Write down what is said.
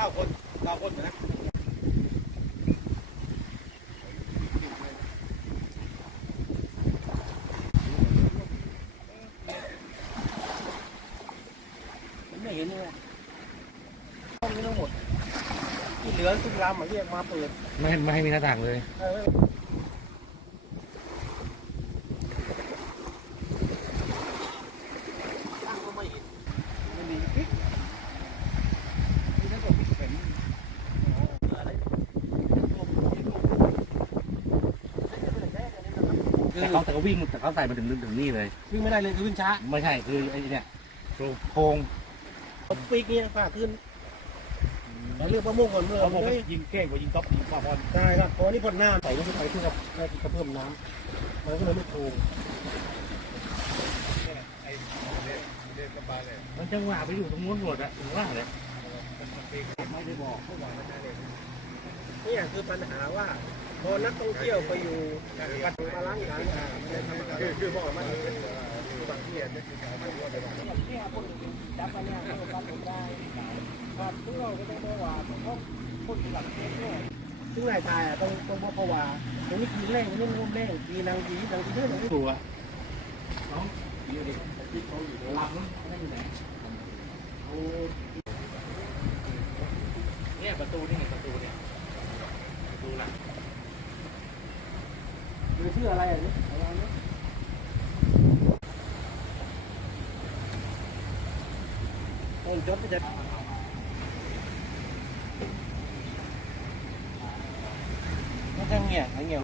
เก้าคนเก้าคนนะมันไม่เห็นเลยต้องมีทั้งหมดที่เหลือทุกลำมาเรียกมาเปิด ไม่ให้ไม่ให้มีหน้าต่างเลย เออ ตั้งก็ไม่เห็น ไม่มีพริกมีทั้งหมดพริกเข็ม อะไร แต่เขาแต่เขาวิ่งแต่เขาใส่มาถึงถึงนี่เลย วิ่งไม่ได้เลยคือวิ่งช้าไม่ใช่คือไอ้เนี่ยโครงปีกนี้ฝ่าขึ้นแล้วเรื่องประมงก่อนเมื่อเขาบอกเฮ้ว่ายยิงเก้งกว่ายิงก๊อปยิงปลาบอลใช่ครับพอนี่พ่นน้ำใส่ลงไปที่กับที่กับเพิ่มน้ำมันก็เลยไม่โคงไอ้เนี่ยเนี่ยกระบาเลยมันจังหวะไปอยู่ตรงนู้นหมดอะถึงว่าเลยไม่ได้บอกเขาบอกไม่ได้เลยนี่คือปัญหาว่า พอนักท่องเที่ยวไปอยู่กับปลาล้างกันอ่ามันจะทำอะไรคือคือบอกมันคือบางที่เนี่ยคือการไม่รู้อะไรบ้างเนี่ยคนจับปัญญาเขารับผมได้ครับทุกเราก็ต้องบอกว่าต้องคนที่หลักเทศเนี่ยซึ่งนายตายอะต้องต้องบอกเขาะว่าตรงนี้กีแรงนี่นุ่มแรงกีนางกีนางกีเยอะเลยตัวน้องอยู่ดิที่เขาอยู่หลำนู้นนั่นอยู่ไหนเนี่ยประตูนี่ไง ชื่ออะไรอ่ะเนี่ยต้นจดจะมันจะเงี่ยเงี่ย